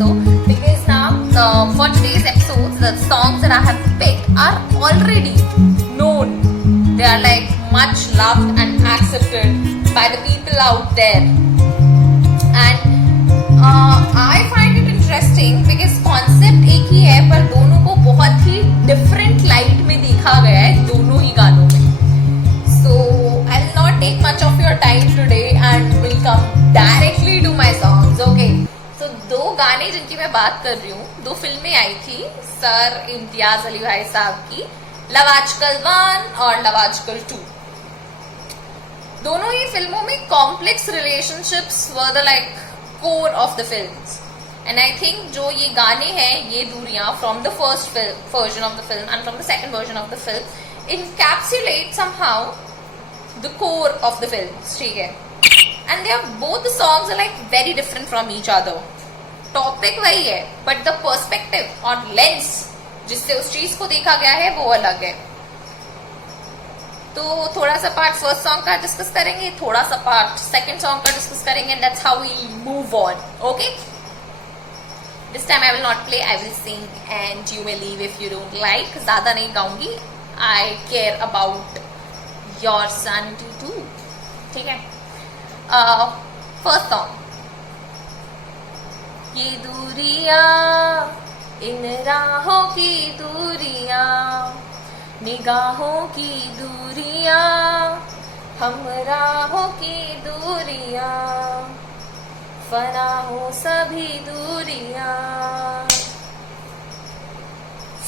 also, because now for today's episodes, the songs that I have picked are already known. They are like much loved and accepted by the people out there. And I find it interesting because concept एक ही है पर दोनों को बहुत ही different light में देखा गया है दोनों ही गानों में. So I will not take much of your time today and will come directly to my songs. Okay. So दो गाने जिनकी मैं बात कर रही हूँ, दो फिल्में आई थी सर इम्तियाज अली भाई साहब की, लव आजकल 1 और लव आजकल 2. दोनों ही फिल्मों में complex relationships were the like core of the films. And I think जो ये गाने हैं, ये दूरियां from the first version of the film and from the second version of the film encapsulate somehow the core of the film. ठीक है. And they are both the songs are like very different from each other. Topic वही है but the perspective और lens जिससे उस चीज को देखा गया है वो अलग है. तो थोड़ा सा पार्ट फर्स्ट सॉन्ग का डिस्कस करेंगे, थोड़ा सा पार्ट सेकंड सॉन्ग का डिस्कस करेंगे, and that's how we move on. Okay. This time I will not play, I will sing and you may leave if you don't like. ज्यादा नहीं गाऊंगी. I care about your sanity too. ठीक है. First song. ये दूरियां, इन राहों की दूरियां, निगाहों की दूरियां, हम राहों की दूरियां, फना हो सभी दूरियां.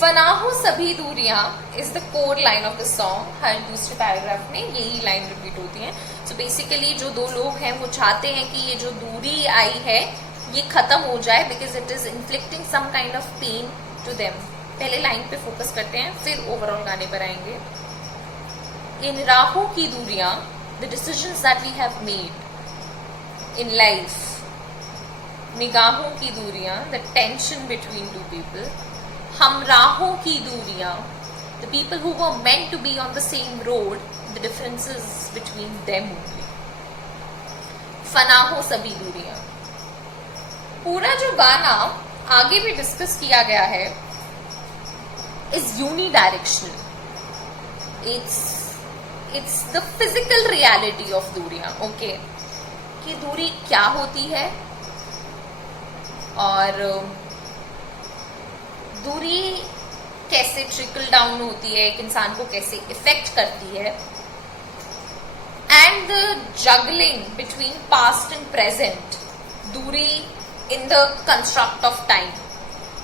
फना हो सभी दूरियां is the core line of the song. हर दूसरे पैराग्राफ में यही लाइन रिपीट होती है. सो बेसिकली जो दो लोग हैं वो चाहते हैं कि ये जो दूरी आई है ये खत्म हो जाए because it is inflicting some kind of pain to them. पहले लाइन पे फोकस करते हैं, फिर ओवरऑल गाने पर आएंगे. इन राहों की दूरियां, the decisions that we have made in life. निगाहों की दूरियां, the tension between two people. हम राहों की दूरियां, the people who were meant to be on the same road, the differences between them only. फना हो सभी दूरियां. पूरा जो गाना आगे भी डिस्कस किया गया है is unidirectional. It's the physical reality of दूरियां. Okay. कि दूरी क्या होती है और दूरी कैसे ट्रिकल डाउन होती है, एक इंसान को कैसे इफेक्ट करती है, and the juggling between past and present. दूरी in the construct of time.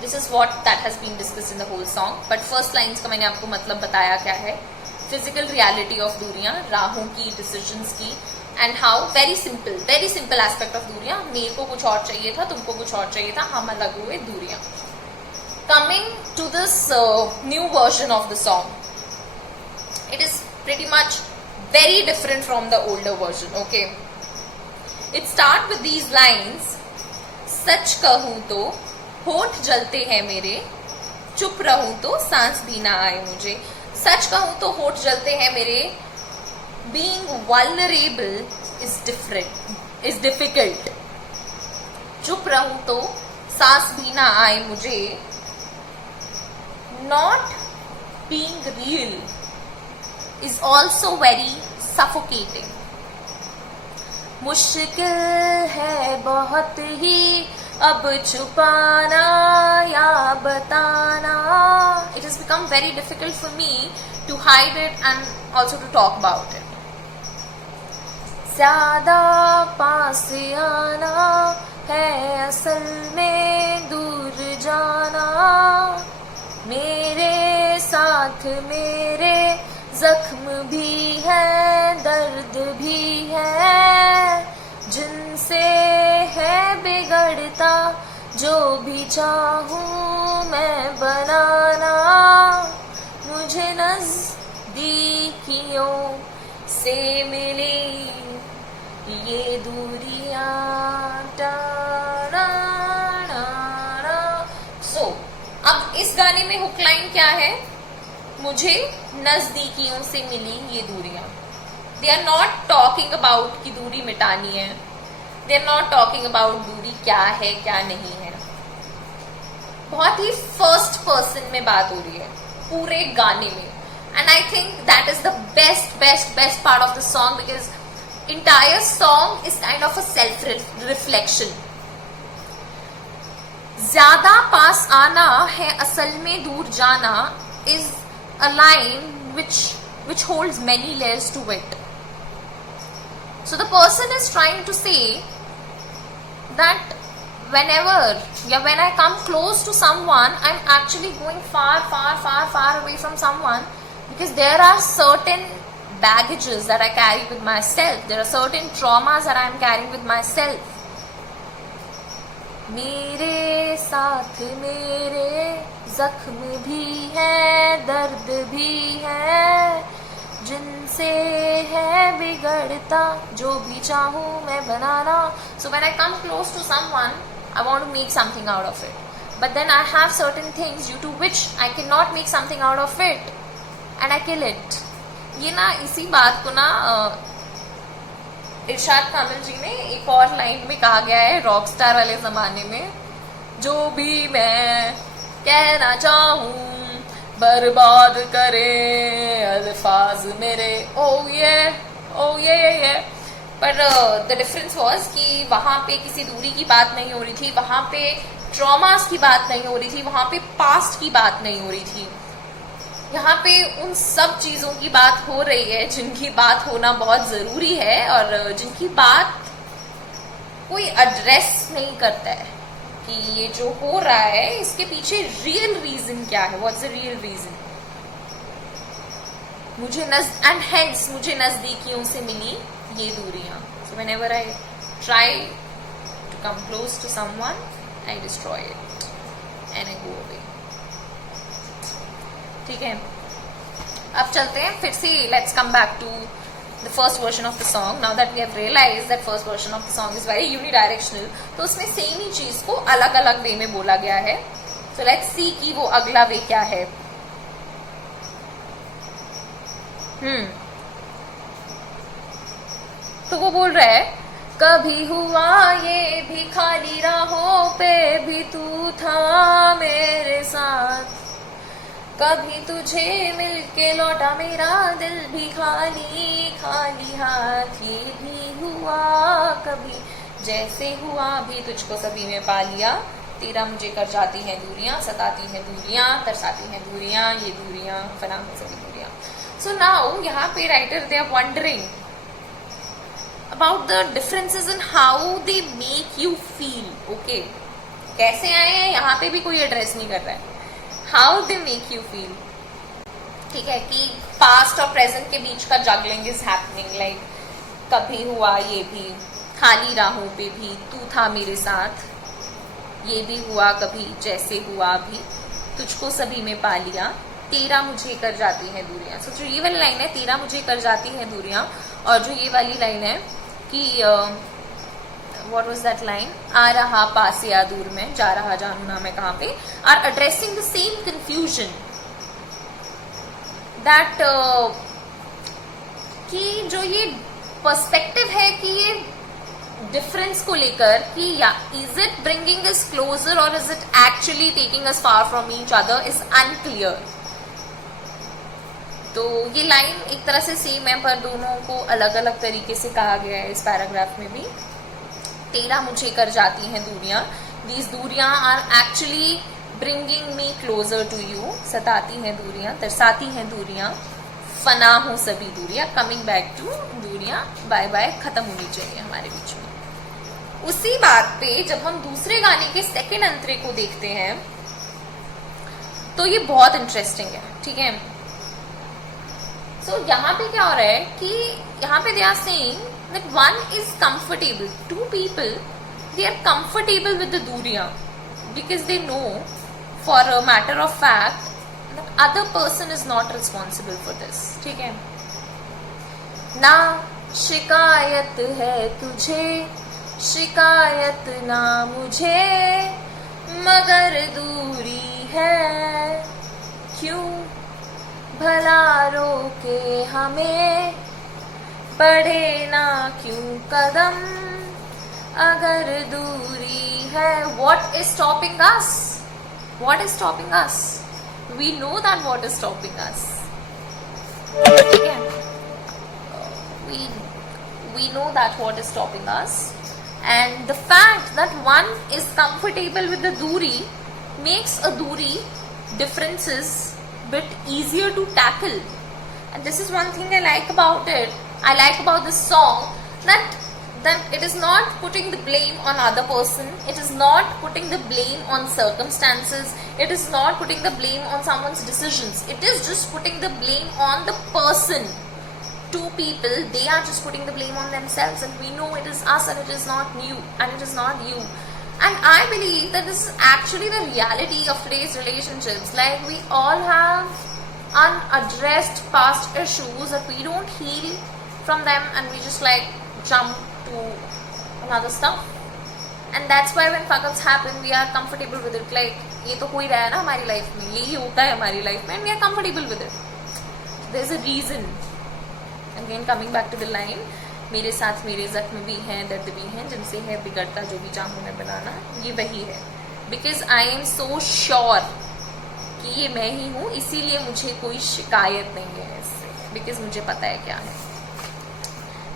This is what that has been discussed in the whole song. But first lines का मैंने आपको मतलब बताया क्या है. Physical reality of दूरियां, राहों की, decisions की, and how very simple aspect of दूरियां. मेरे को कुछ और चाहिए था, तुमको कुछ और चाहिए था, हम अलग हुए, दूरियां. Coming to this new version of the song, it is pretty much very different from the older version. Okay. It starts with these lines. सच कहूं तो होठ जलते हैं मेरे, चुप रहूं तो सांस भी ना आए मुझे. सच कहूं तो होठ जलते हैं मेरे. Being vulnerable is difficult. चुप रहूं तो सांस भी ना आए मुझे. Not being real is also very suffocating. मुश्किल है बहुत ही अब छुपाना या बताना. It has become very difficult for me to hide it and also to talk about it. ज्यादा पास आना है असल में दूर जाना. मेरे साथ मेरे जख्म भी है, दर्द भी है, जिनसे है बिगड़ता जो भी चाहूं मैं बनाना. मुझे नज़दीकियों से मिली ये दूरियां. सो अब इस गाने में हुक लाइन क्या है? मुझे नजदीकियों से मिली ये दूरियां. They are not talking about कि दूरी मिटानी है. They are not talking about दूरी क्या है क्या नहीं है. बहुत ही फर्स्ट पर्सन में बात हो रही है पूरे गाने में. And I think that is the best best best part of the song, because entire song is kind of a self reflection. ज्यादा पास आना है असल में दूर जाना is a line which holds many layers to it. So the person is trying to say that whenever, when I come close to someone, I'm actually going far away from someone, because there are certain baggages that I carry with myself. There are certain traumas that I am carrying with myself. मेरे साथ मेरे जख्म भी है, दर्द भी है, जिनसे है बिगड़ता जो भी चाहूँ मैं बनाना. So when I come close to someone, I want to make something out of it. But then I have certain things due to which I cannot make something out of it, and I kill it. ये ना इसी बात को ना इरशाद कामिल जी ने एक और line में कहा गया है रॉक स्टार वाले जमाने में, जो भी मैं कहना चाहूँ बर्बाद करे अल्फाज मेरे. ओ ये पर द डिफरेंस वाज कि वहां पे किसी दूरी की बात नहीं हो रही थी, वहां पे ट्रॉमास की बात नहीं हो रही थी, वहां पे पास्ट की बात नहीं हो रही थी. यहाँ पे उन सब चीजों की बात हो रही है जिनकी बात होना बहुत जरूरी है, और जिनकी बात कोई एड्रेस नहीं करता है कि ये जो हो रहा है इसके पीछे रियल रीजन क्या है. What's the real reason. मुझे नजदीकियों से मिली ये दूरियां. So whenever I try to come close to someone, I destroy it and I go away. ठीक है, अब चलते हैं फिर से. Let's come back to the first version of the song. Now that we have realised that first version of the song is very unidirectional, तो उसमें same ही चीज को अलग अलग वे में बोला गया है. सो लेट्स सी कि वो अगला वे क्या है. तो वो बोल रहा है, कभी हुआ ये भी खाली राहों पे भी तू था मेरे साथ, कभी तुझे मिलके लौटा मेरा दिल भी खाली खाली हाथ, ये भी हुआ कभी जैसे हुआ भी तुझको सभी में पा लिया, तेरा मुझे कर जाती हैं दूरियां, सताती हैं दूरियां, तरसाती हैं दूरियां, ये दूरियां फना में सभी दूरियां. सो नाउ यहाँ पे writer they are wondering about the differences in how they make you feel. Okay, कैसे आए हैं यहाँ पे भी कोई एड्रेस नहीं कर रहा है. How they make you feel. ठीक है, कि पास्ट और प्रेजेंट के बीच का जगलिंग इज हैपनिंग. लाइक कभी हुआ ये भी, खाली राहों पे भी तू था मेरे साथ, ये भी हुआ कभी जैसे हुआ भी, तुझको सभी में पा लिया, तेरा मुझे कर जाती हैं दूरियां. सो जो ये वाली लाइन है, तेरा मुझे कर जाती हैं दूरियां, और जो ये वाली लाइन है कि what was that line, आ रहा पास या दूर में, जा रहा जानू ना मैं कहाँ पे, are addressing the same confusion that कि जो ये पर्सपेक्टिव है कि ये डिफरेंस को लेकर कि या is it bringing us closer और is it actually taking us far from each other is unclear. तो ये लाइन एक तरह से सेम है पर दोनों को अलग अलग तरीके से कहा गया है इस पैराग्राफ में भी. तेरा मुझे कर जाती हैं दूरियां, दीज दूरियां are actually bringing me closer to you, सताती हैं दूरियां, तरसाती हैं दूरियां, फना हो सभी दूरियां, कमिंग बैक टू दूरियां, बाय बाय, खत्म होनी चाहिए हमारे बीच में. उसी बात पे जब हम दूसरे गाने के सेकंड अंतरे को देखते हैं तो ये बहुत इंटरेस्टिंग है. ठीक है, सो यहाँ पे क्या हो रहा है कि यहाँ पे they are saying that one is comfortable, two people they are comfortable with the duriya because they know for a matter of fact that other person is not responsible for this. ठीक है, ना शिकायत है तुझे, शिकायत ना मुझे, मगर दूरी है क्यों भला रोके हमें, बढ़े ना क्यों कदम अगर दूरी है. What is stopping us? What is stopping us? We know that what is stopping us. Okay. We know that what is stopping us, and the fact that one is comfortable with the duri makes a duri differences bit easier to tackle. And this is one thing I like about it. I like about this song that it is not putting the blame on other person. It is not putting the blame on circumstances. It is not putting the blame on someone's decisions. It is just putting the blame on the person. Two people, they are just putting the blame on themselves, and we know it is us and it is not you, and it is not you. And I believe that this is actually the reality of today's relationships. Like, we all have unaddressed past issues that we don't heal from them, and we just like jump to another stuff. And that's why when fuck-ups happen, we are comfortable with it. Like, ये तो हो ही रहा है ना हमारी life में, यही होता है हमारी लाइफ में, and we are comfortable with it. There's a reason. Again, coming back to the line, मेरे साथ मेरे जख्म भी हैं, दर्द भी हैं, जिनसे है बिगड़ता जो भी चाहूँ मैं बनाना, ये वही है. Because I am so sure कि ये मैं ही हूँ, इसीलिए मुझे कोई शिकायत नहीं है इससे. Because मुझे पता है क्या है.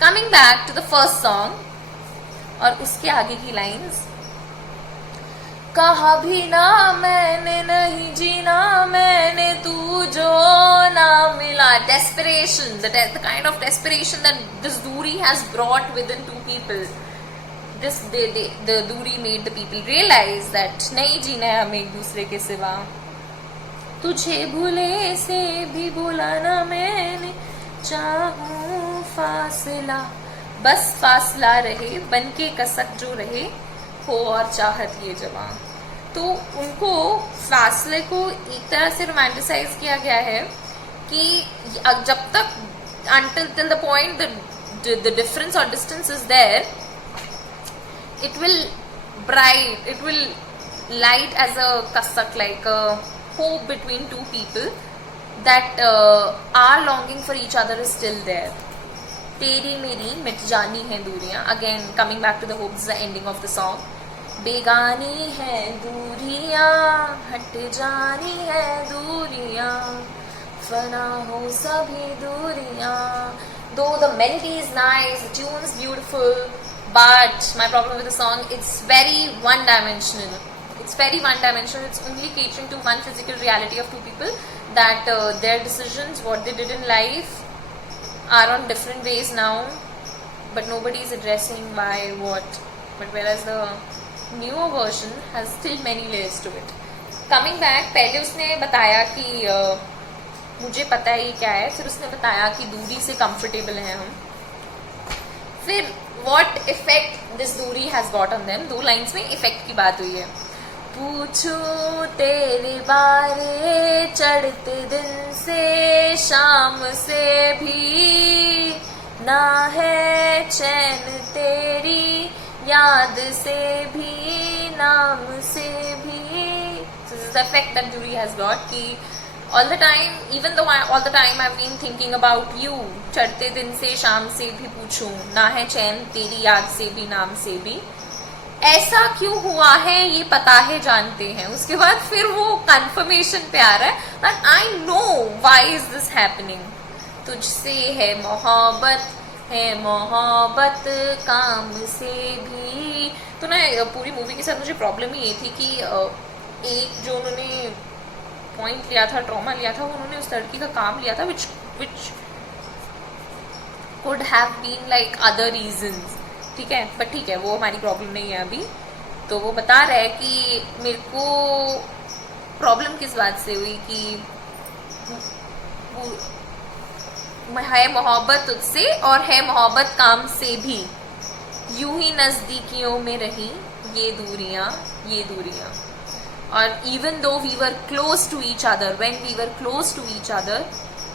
Coming back to the first song, और उसके आगे की लाइन्स, कहा भी ना मैंने नहीं जीना मैंने तू जो ना मिला. Desperation, the kind of desperation that this duri has brought within two people. The duri made the people realize that नहीं जीना है हमें एक दूसरे के सिवा. तुझे भूले से भी बोला ना मैंने चाहूं फासला, बस फासला रहे बनके कसक जो रहे हो और चाहत ये जवां. तो उनको फासले को एक तरह से रोमांटिसाइज किया गया है कि जब तक until the point the difference or distance is there, it will light as a kasak, like a hope between two people that are longing for each other is still there. तेरी मेरी मिट जानी है दूरियां. Again, coming back to the hope, this is the ending of the song. बेगानी है दूरियां, हट जानी है दूरियां, फना हो सभी दूरियां. Though the melody is nice, the tune is beautiful, but my problem with the song, it's very one-dimensional. It's very one-dimensional. It's only catering to one physical reality of two people, that their decisions, what they did in life, are on different ways now, but nobody is addressing why, what. But whereas the newer version has still many layers to it. Coming back, पहले उसने बताया कि मुझे पता है ये क्या है, फिर उसने बताया कि दूरी से comfortable हैं हम, फिर what effect this दूरी has got on them. 2 lines में effect की बात हुई है. पूछूं तेरे बारे चढ़ते दिन से शाम से भी, ना है चैन तेरी याद से भी नाम से भी. So this is the effect that Duri has got कि all the time, even though all the time I've been thinking about you, चढ़ते दिन से शाम से भी पूछूं, ना है चैन तेरी याद से भी नाम से भी, ऐसा क्यों हुआ है ये पता है जानते हैं. उसके बाद फिर वो कंफर्मेशन पे आ रहा है that I know why is this happening. तुझसे है मोहब्बत काम से भी. तो ना पूरी मूवी के साथ मुझे प्रॉब्लम ही ये थी कि एक जो उन्होंने पॉइंट लिया था, ट्रॉमा लिया था, उन्होंने उस लड़की का काम लिया था which could have been like other reasons. ठीक है, पर ठीक है, वो हमारी प्रॉब्लम नहीं है अभी. तो वो बता रहा है कि मेरे को प्रॉब्लम किस बात से हुई कि है मोहब्बत तुझसे और है मोहब्बत काम से भी, यूं ही नजदीकियों में रही ये दूरियां. और even though we were close to each other, when we were close to each other,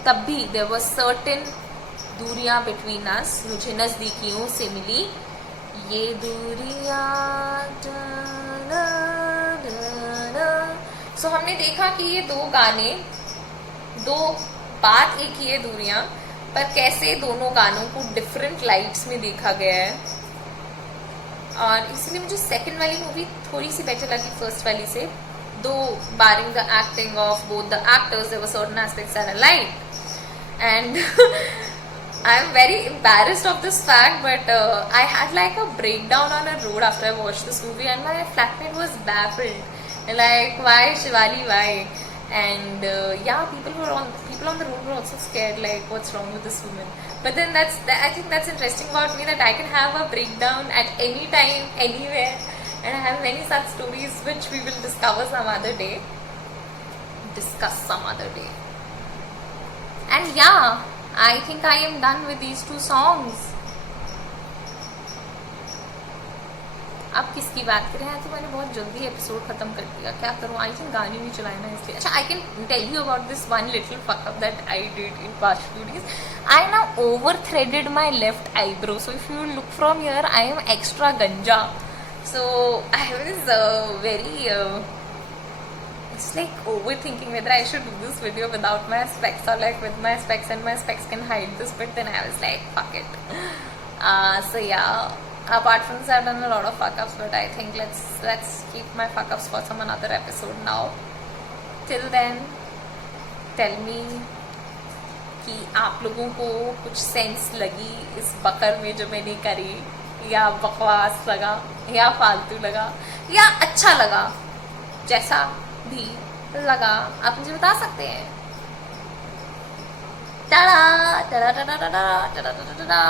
तब भी देयर वाज सर्टेन दूरियां बिटवीन अस. मुझे नजदीकियों से मिली ये दूरियां. सो हमने देखा कि ये 2 गाने, 2 बात एक ही है दूरियां, पर कैसे दोनों गानों को डिफरेंट लाइट्स में देखा गया है. और इसलिए मुझे सेकंड वाली मूवी थोड़ी सी बेटर लगी फर्स्ट वाली से. though barring the acting of both the actors, there were certain aspects that I liked. And I'm very embarrassed of this fact, but I had like a breakdown on a road after I watched this movie, and my flatmate was baffled. Like, why Shivali, why? And yeah, people on the road were also scared, like, what's wrong with this woman? But then I think that's interesting about me, that I can have a breakdown at any time, anywhere, and I have many such stories which we will discuss some other day. And yeah, I think I am done with these two songs. अब किसकी बात करें? तो मैंने बहुत जल्दी episode खत्म कर दिया, क्या करूँ? आई थिंक गाने नहीं चलाए ना, इसलिए. अच्छा, I can tell you about this one little fuck up that I did in past few days. I now over threaded my left eyebrow, so if you look from here, I am extra ganja. So I was very it's like overthinking whether I should do this video without my specs or like with my specs, and my specs can hide this, but then I was like, fuck it. So yeah, apart from this, I've done a lot of fuck ups, but I think let's keep my fuck ups for some another episode now. Till then, tell me कि आप लोगों को कुछ sense लगी इस बकर में जो मैंने करी, या बकवास लगा, या फालतू लगा, या अच्छा लगा. जैसा भी लगा आप मुझे बता सकते हैं. टाडा टाडा टाडा टाडा टाडा टाडा टाडा.